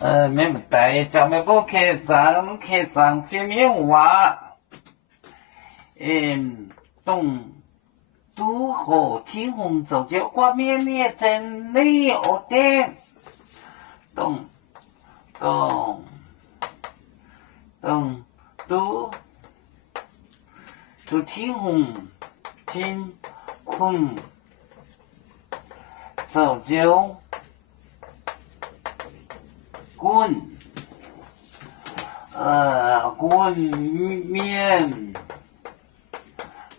没带，叫没不开张飞面娃，都和天虹走就挂面呢，真累哦的，咚都天空走就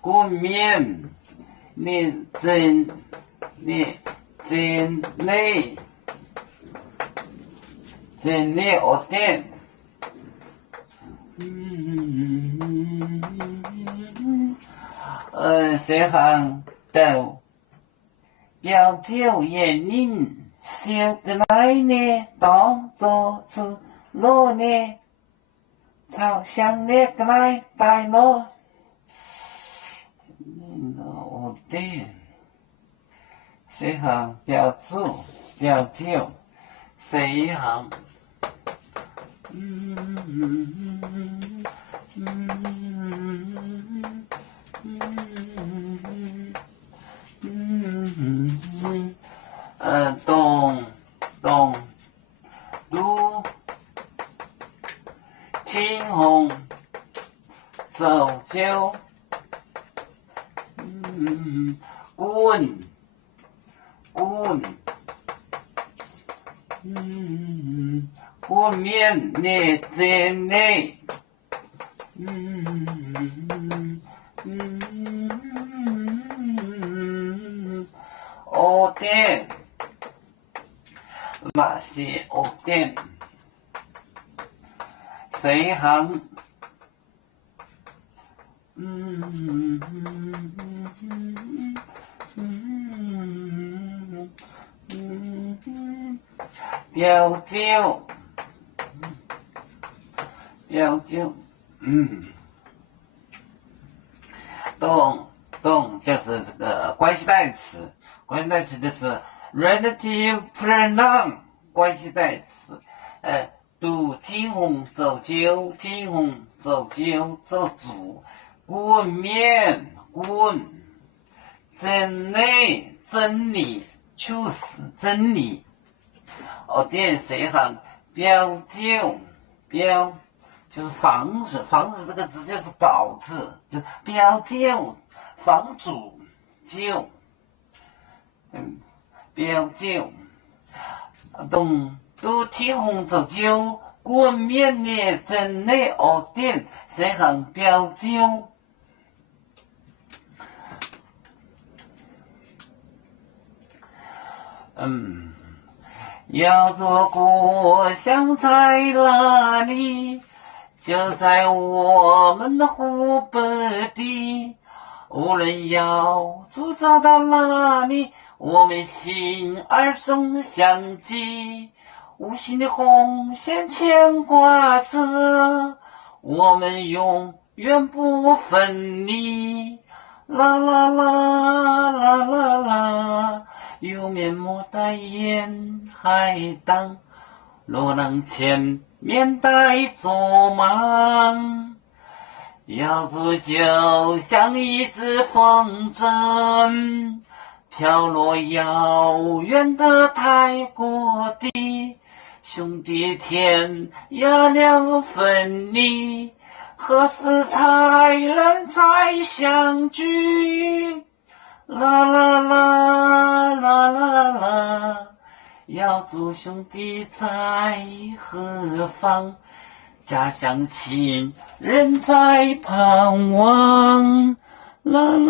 滚面，你真累哦的。谁行到表舅眼睛笑个来呢，当作出路呢，朝向那个来带路。我的，谁行表舅，谁行？东都天虹走就滚面你真累，哦的。马是屋顶，谁行？表舅，动就是这个关系代词，关系代词就是 relative pronoun 关系代词。都天虹走就走主，滚面真理就是真理。哦，电谁行标就是房子这个字就是宝字，就是标就房主就，标就，都天虹走就滚面呢，真理哦电谁行标就。要做故乡在哪里？就在我们的湖北地。无论要走到哪里，我们心儿总相系。无形的红线牵挂着，我们永远不分离。啦啦啦啦啦啦，有面目的沿海荡，路能前面带着忙。要做就像一只风筝，飘落遥远的泰国地。兄弟天涯两分离，何时才能再相聚？啦啦啦啦啦啦，要做兄弟在何方？家乡亲人在盼望。啦啦